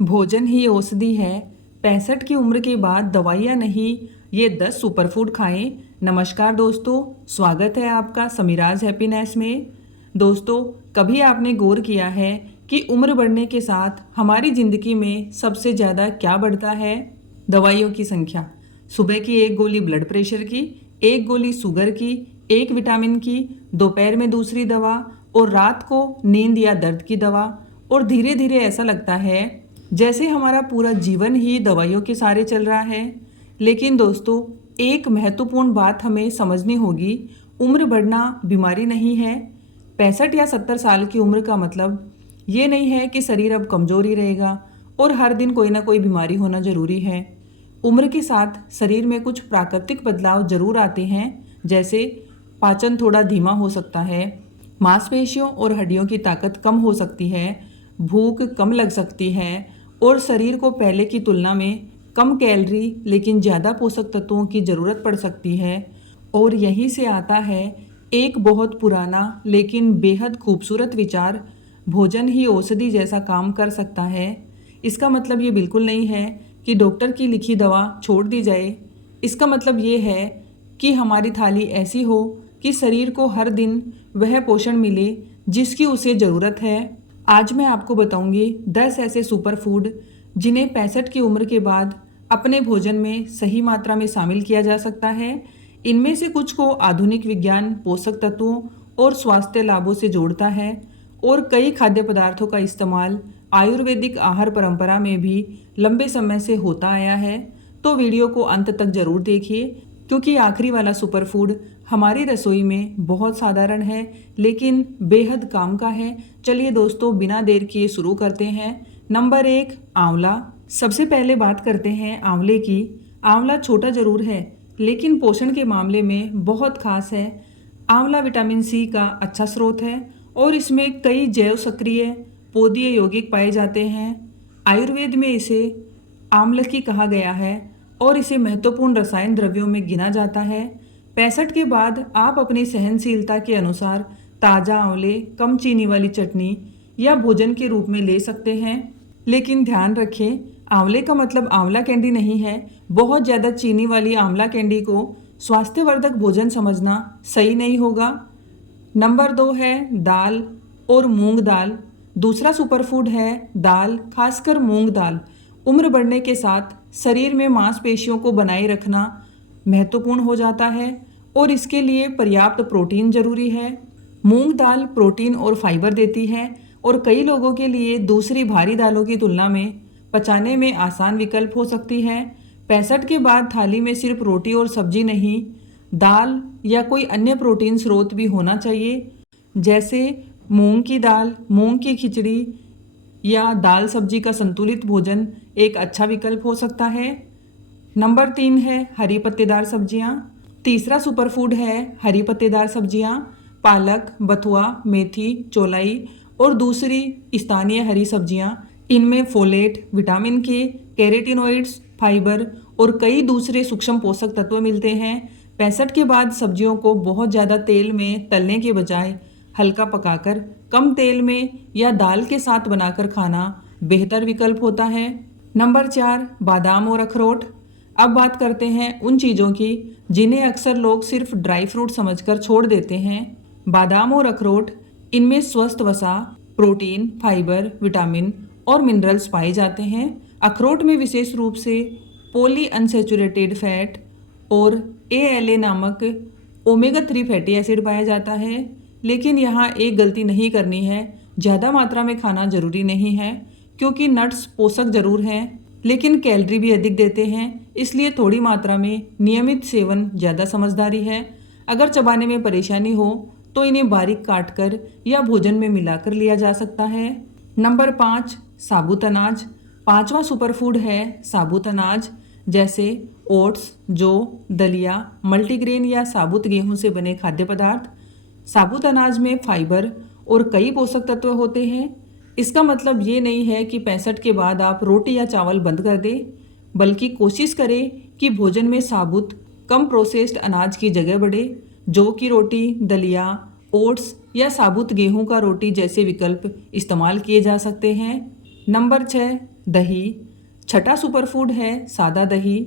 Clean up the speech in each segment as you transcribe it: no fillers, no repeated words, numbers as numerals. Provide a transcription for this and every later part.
भोजन ही औषधि है। 65 की उम्र के बाद दवाइयाँ नहीं, ये 10 सुपरफूड खाएं। नमस्कार दोस्तों, स्वागत है आपका समीराज हैप्पीनेस में। दोस्तों, कभी आपने गौर किया है कि उम्र बढ़ने के साथ हमारी ज़िंदगी में सबसे ज़्यादा क्या बढ़ता है? दवाइयों की संख्या। सुबह की एक गोली ब्लड प्रेशर की, एक गोली शुगर की, एक विटामिन की, दोपहर में दूसरी दवा और रात को नींद या दर्द की दवा। और धीरे धीरे ऐसा लगता है जैसे हमारा पूरा जीवन ही दवाइयों के सहारे चल रहा है। लेकिन दोस्तों, एक महत्वपूर्ण बात हमें समझनी होगी, उम्र बढ़ना बीमारी नहीं है। 65 या 70 साल की उम्र का मतलब ये नहीं है कि शरीर अब कमज़ोर ही रहेगा और हर दिन कोई ना कोई बीमारी होना ज़रूरी है। उम्र के साथ शरीर में कुछ प्राकृतिक बदलाव जरूर आते हैं, जैसे पाचन थोड़ा धीमा हो सकता है, मांसपेशियों और हड्डियों की ताकत कम हो सकती है, भूख कम लग सकती है और शरीर को पहले की तुलना में कम कैलोरी लेकिन ज़्यादा पोषक तत्वों की ज़रूरत पड़ सकती है। और यहीं से आता है एक बहुत पुराना लेकिन बेहद खूबसूरत विचार, भोजन ही औषधि जैसा काम कर सकता है। इसका मतलब ये बिल्कुल नहीं है कि डॉक्टर की लिखी दवा छोड़ दी जाए। इसका मतलब ये है कि हमारी थाली ऐसी हो कि शरीर को हर दिन वह पोषण मिले जिसकी उसे ज़रूरत है। आज मैं आपको बताऊंगी 10 ऐसे सुपर फूड जिन्हें 65 की उम्र के बाद अपने भोजन में सही मात्रा में शामिल किया जा सकता है। इनमें से कुछ को आधुनिक विज्ञान पोषक तत्वों और स्वास्थ्य लाभों से जोड़ता है और कई खाद्य पदार्थों का इस्तेमाल आयुर्वेदिक आहार परंपरा में भी लंबे समय से होता आया है। तो वीडियो को अंत तक जरूर देखिए, क्योंकि आखिरी वाला सुपर फूड हमारी रसोई में बहुत साधारण है लेकिन बेहद काम का है। चलिए दोस्तों, बिना देर किए शुरू करते हैं। नंबर 1, आंवला। सबसे पहले बात करते हैं आंवले की। आंवला छोटा जरूर है लेकिन पोषण के मामले में बहुत खास है। आंवला विटामिन सी का अच्छा स्रोत है और इसमें कई जैव सक्रिय पौधीय यौगिक पाए जाते हैं। आयुर्वेद में इसे आम्लकी कहा गया है और इसे महत्वपूर्ण रसायन द्रव्यों में गिना जाता है। 65 के बाद आप अपनी सहनशीलता के अनुसार ताज़ा आंवले कम चीनी वाली चटनी या भोजन के रूप में ले सकते हैं। लेकिन ध्यान रखें, आंवले का मतलब आंवला कैंडी नहीं है। बहुत ज़्यादा चीनी वाली आंवला कैंडी को स्वास्थ्यवर्धक भोजन समझना सही नहीं होगा। नंबर 2 है दाल और मूंग दाल। दूसरा सुपरफूड है दाल, खासकर मूंग दाल। उम्र बढ़ने के साथ शरीर में मांसपेशियों को बनाए रखना महत्वपूर्ण हो जाता है और इसके लिए पर्याप्त प्रोटीन जरूरी है। मूंग दाल प्रोटीन और फाइबर देती है और कई लोगों के लिए दूसरी भारी दालों की तुलना में पचाने में आसान विकल्प हो सकती है। 65 के बाद थाली में सिर्फ रोटी और सब्जी नहीं, दाल या कोई अन्य प्रोटीन स्रोत भी होना चाहिए, जैसे मूंग की दाल, मूंग की खिचड़ी या दाल सब्जी का संतुलित भोजन एक अच्छा विकल्प हो सकता है। नंबर 3 है हरी पत्तेदार सब्जियां। तीसरा सुपरफूड है हरी पत्तेदार सब्जियां। पालक, बथुआ, मेथी, चौलाई और दूसरी स्थानीय हरी सब्जियां। इनमें फोलेट, विटामिन के, कैरोटीनॉइड्स, फाइबर और कई दूसरे सूक्ष्म पोषक तत्व मिलते हैं। 65 के बाद सब्जियों को बहुत ज़्यादा तेल में तलने के बजाय हल्का पकाकर कम तेल में या दाल के साथ बनाकर खाना बेहतर विकल्प होता है। नंबर 4, बादाम और अखरोट। अब बात करते हैं उन चीज़ों की जिन्हें अक्सर लोग सिर्फ ड्राई फ्रूट समझकर छोड़ देते हैं। बादाम और अखरोट, इनमें स्वस्थ वसा, प्रोटीन, फाइबर, विटामिन और मिनरल्स पाए जाते हैं। अखरोट में विशेष रूप से पॉली अनसैचुरेटेड फैट और ALA नामक ओमेगा 3 फैटी एसिड पाया जाता है। लेकिन यहाँ एक गलती नहीं करनी है, ज़्यादा मात्रा में खाना जरूरी नहीं है, क्योंकि नट्स पोषक जरूर हैं लेकिन कैलोरी भी अधिक देते हैं, इसलिए थोड़ी मात्रा में नियमित सेवन ज़्यादा समझदारी है। अगर चबाने में परेशानी हो तो इन्हें बारीक काटकर या भोजन में मिलाकर लिया जा सकता है। नंबर 5, साबुत अनाज। 5वां सुपरफूड है साबुत अनाज, जैसे ओट्स, जौ, दलिया, मल्टीग्रेन या साबुत गेहूं से बने खाद्य पदार्थ। साबुत अनाज में फाइबर और कई पोषक तत्व होते हैं। इसका मतलब ये नहीं है कि 65 के बाद आप रोटी या चावल बंद कर दें, बल्कि कोशिश करें कि भोजन में साबुत कम प्रोसेस्ड अनाज की जगह बढ़े। जौ की रोटी, दलिया, ओट्स या साबुत गेहूं का रोटी जैसे विकल्प इस्तेमाल किए जा सकते हैं। नंबर 6, दही। छठा सुपरफूड है सादा दही।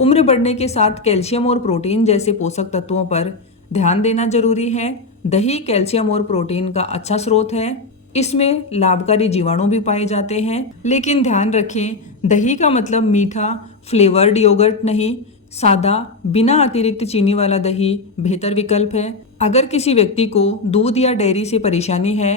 उम्र बढ़ने के साथ कैल्शियम और प्रोटीन जैसे पोषक तत्वों पर ध्यान देना जरूरी है। दही कैल्शियम और प्रोटीन का अच्छा स्रोत है। इसमें लाभकारी जीवाणु भी पाए जाते हैं। लेकिन ध्यान रखें, दही का मतलब मीठा फ्लेवर्ड योगर्ट नहीं। सादा बिना अतिरिक्त चीनी वाला दही बेहतर विकल्प है। अगर किसी व्यक्ति को दूध या डेयरी से परेशानी है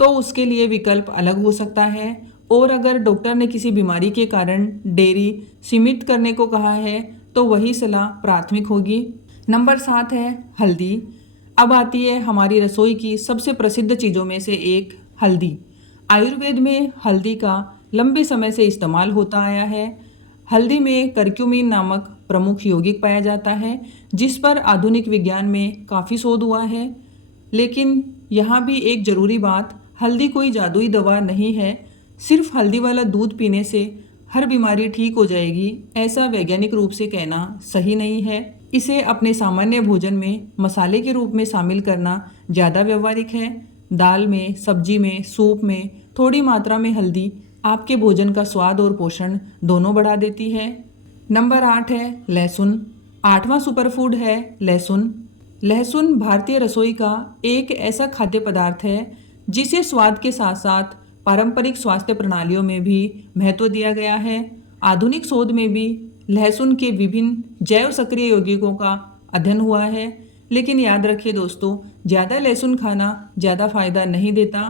तो उसके लिए विकल्प अलग हो सकता है। और अगर डॉक्टर ने किसी बीमारी के कारण डेयरी सीमित करने को कहा है तो वही सलाह प्राथमिक होगी। नंबर 7 है हल्दी। अब आती है हमारी रसोई की सबसे प्रसिद्ध चीज़ों में से एक, हल्दी। आयुर्वेद में हल्दी का लंबे समय से इस्तेमाल होता आया है। हल्दी में करक्यूमिन नामक प्रमुख यौगिक पाया जाता है, जिस पर आधुनिक विज्ञान में काफ़ी शोध हुआ है। लेकिन यहाँ भी एक ज़रूरी बात, हल्दी कोई जादुई दवा नहीं है। सिर्फ हल्दी वाला दूध पीने से हर बीमारी ठीक हो जाएगी, ऐसा वैज्ञानिक रूप से कहना सही नहीं है। इसे अपने सामान्य भोजन में मसाले के रूप में शामिल करना ज़्यादा व्यावहारिक है। दाल में, सब्जी में, सूप में थोड़ी मात्रा में हल्दी आपके भोजन का स्वाद और पोषण दोनों बढ़ा देती है। नंबर 8 है लहसुन। 8वां सुपरफूड है लहसुन। लहसुन भारतीय रसोई का एक ऐसा खाद्य पदार्थ है जिसे स्वाद के साथ साथ पारंपरिक स्वास्थ्य प्रणालियों में भी महत्व दिया गया है। आधुनिक शोध में भी लहसुन के विभिन्न जैव सक्रिय यौगिकों का अध्ययन हुआ है। लेकिन याद रखिए दोस्तों, ज़्यादा लहसुन खाना ज़्यादा फायदा नहीं देता।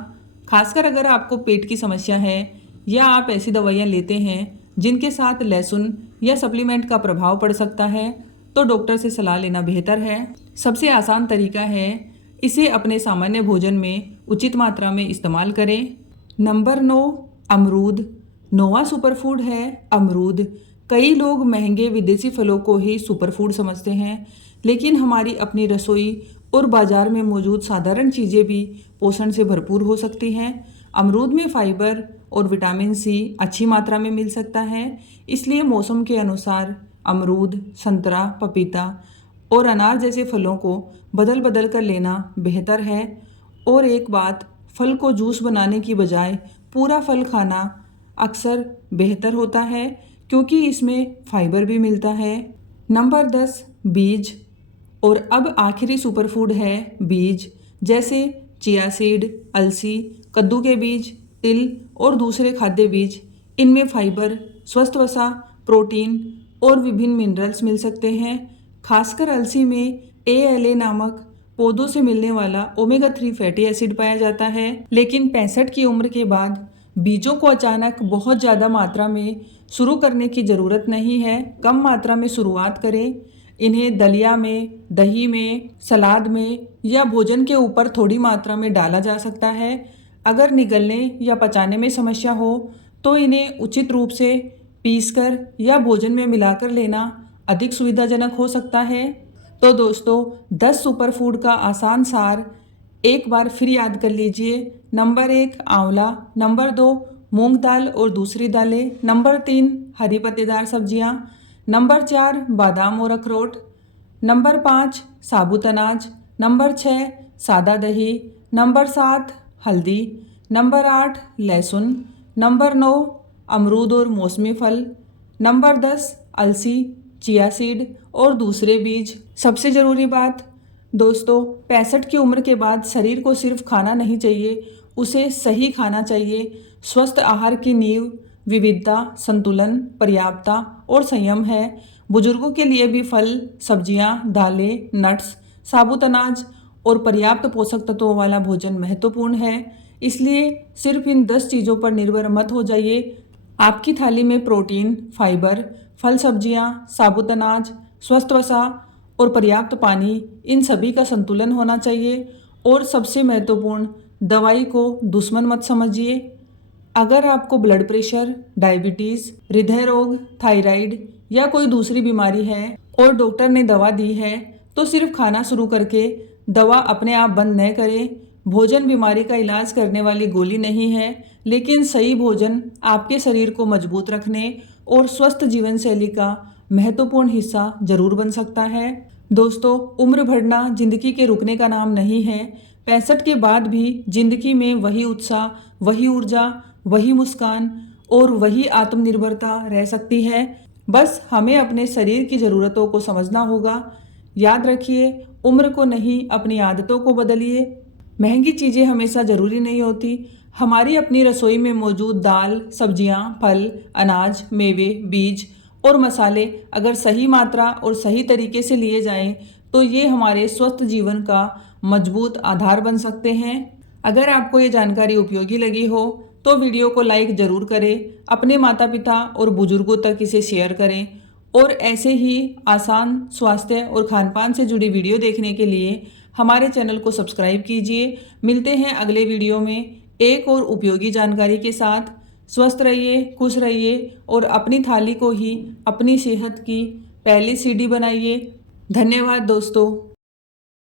खासकर अगर आपको पेट की समस्या है या आप ऐसी दवाइयाँ लेते हैं जिनके साथ लहसुन या सप्लीमेंट का प्रभाव पड़ सकता है तो डॉक्टर से सलाह लेना बेहतर है। सबसे आसान तरीका है इसे अपने सामान्य भोजन में उचित मात्रा में इस्तेमाल करें। नंबर 9 अमरूद। 9वां सुपरफूड है अमरूद। कई लोग महंगे विदेशी फलों को ही सुपरफूड समझते हैं, लेकिन हमारी अपनी रसोई और बाजार में मौजूद साधारण चीज़ें भी पोषण से भरपूर हो सकती हैं। अमरूद में फाइबर और विटामिन सी अच्छी मात्रा में मिल सकता है, इसलिए मौसम के अनुसार अमरूद, संतरा, पपीता और अनार जैसे फलों को बदल बदल कर लेना बेहतर है। और एक बात, फल को जूस बनाने की बजाय पूरा फल खाना अक्सर बेहतर होता है, क्योंकि इसमें फाइबर भी मिलता है। नंबर 10 बीज। और अब आखिरी सुपरफूड है बीज, जैसे चिया सीड, अलसी, कद्दू के बीज, तिल और दूसरे खाद्य बीज। इनमें फाइबर, स्वस्थ वसा, प्रोटीन और विभिन्न मिनरल्स मिल सकते हैं। खासकर अलसी में ALA नामक पौधों से मिलने वाला ओमेगा 3 फैटी एसिड पाया जाता है। लेकिन 65 की उम्र के बाद बीजों को अचानक बहुत ज़्यादा मात्रा में शुरू करने की ज़रूरत नहीं है। कम मात्रा में शुरुआत करें। इन्हें दलिया में, दही में, सलाद में या भोजन के ऊपर थोड़ी मात्रा में डाला जा सकता है। अगर निगलने या पचाने में समस्या हो तो इन्हें उचित रूप से पीसकर या भोजन में मिलाकर लेना अधिक सुविधाजनक हो सकता है। तो दोस्तों, 10 सुपरफूड का आसान सार एक बार फिर याद कर लीजिए। नंबर 1 आंवला, नंबर 2 मूंग दाल और दूसरी दालें, नंबर 3 हरी पत्तेदार सब्जियां, नंबर 4 बादाम और अखरोट, नंबर 5 साबुत अनाज, नंबर 6 सादा दही, नंबर 7 हल्दी, नंबर 8 लहसुन, नंबर 9 अमरूद और मौसमी फल, नंबर 10 अलसी, चिया सीड और दूसरे बीज। सबसे ज़रूरी बात दोस्तों, 65 की उम्र के बाद शरीर को सिर्फ खाना नहीं चाहिए, उसे सही खाना चाहिए। स्वस्थ आहार की नींव विविधता, संतुलन, पर्याप्तता और संयम है। बुजुर्गों के लिए भी फल, सब्जियां, दालें, नट्स, साबुत अनाज और पर्याप्त पोषक तत्वों वाला भोजन महत्वपूर्ण है। इसलिए सिर्फ इन 10 चीज़ों पर निर्भर मत हो जाइए। आपकी थाली में प्रोटीन, फाइबर, फल, सब्जियां, साबुत अनाज, स्वस्थ वसा और पर्याप्त पानी, इन सभी का संतुलन होना चाहिए। और सबसे महत्वपूर्ण, दवाई को दुश्मन मत समझिए। अगर आपको ब्लड प्रेशर, डायबिटीज़, हृदय रोग, थायराइड या कोई दूसरी बीमारी है और डॉक्टर ने दवा दी है तो सिर्फ खाना शुरू करके दवा अपने आप बंद न करें। भोजन बीमारी का इलाज करने वाली गोली नहीं है, लेकिन सही भोजन आपके शरीर को मजबूत रखने और स्वस्थ जीवन शैली का महत्वपूर्ण हिस्सा जरूर बन सकता है। दोस्तों, उम्र बढ़ना जिंदगी के रुकने का नाम नहीं है। 65 के बाद भी जिंदगी में वही उत्साह, वही ऊर्जा, वही मुस्कान और वही आत्मनिर्भरता रह सकती है। बस हमें अपने शरीर की ज़रूरतों को समझना होगा। याद रखिए, उम्र को नहीं, अपनी आदतों को बदलिए। महंगी चीज़ें हमेशा ज़रूरी नहीं होती। हमारी अपनी रसोई में मौजूद दाल, सब्जियां, फल, अनाज, मेवे, बीज और मसाले अगर सही मात्रा और सही तरीके से लिए जाएं तो ये हमारे स्वस्थ जीवन का मजबूत आधार बन सकते हैं। अगर आपको ये जानकारी उपयोगी लगी हो तो वीडियो को लाइक ज़रूर करें, अपने माता पिता और बुजुर्गों तक इसे शेयर करें और ऐसे ही आसान स्वास्थ्य और खानपान से जुड़ी वीडियो देखने के लिए हमारे चैनल को सब्सक्राइब कीजिए। मिलते हैं अगले वीडियो में एक और उपयोगी जानकारी के साथ। स्वस्थ रहिए, खुश रहिए और अपनी थाली को ही अपनी सेहत की पहली सीढ़ी बनाइए। धन्यवाद दोस्तों।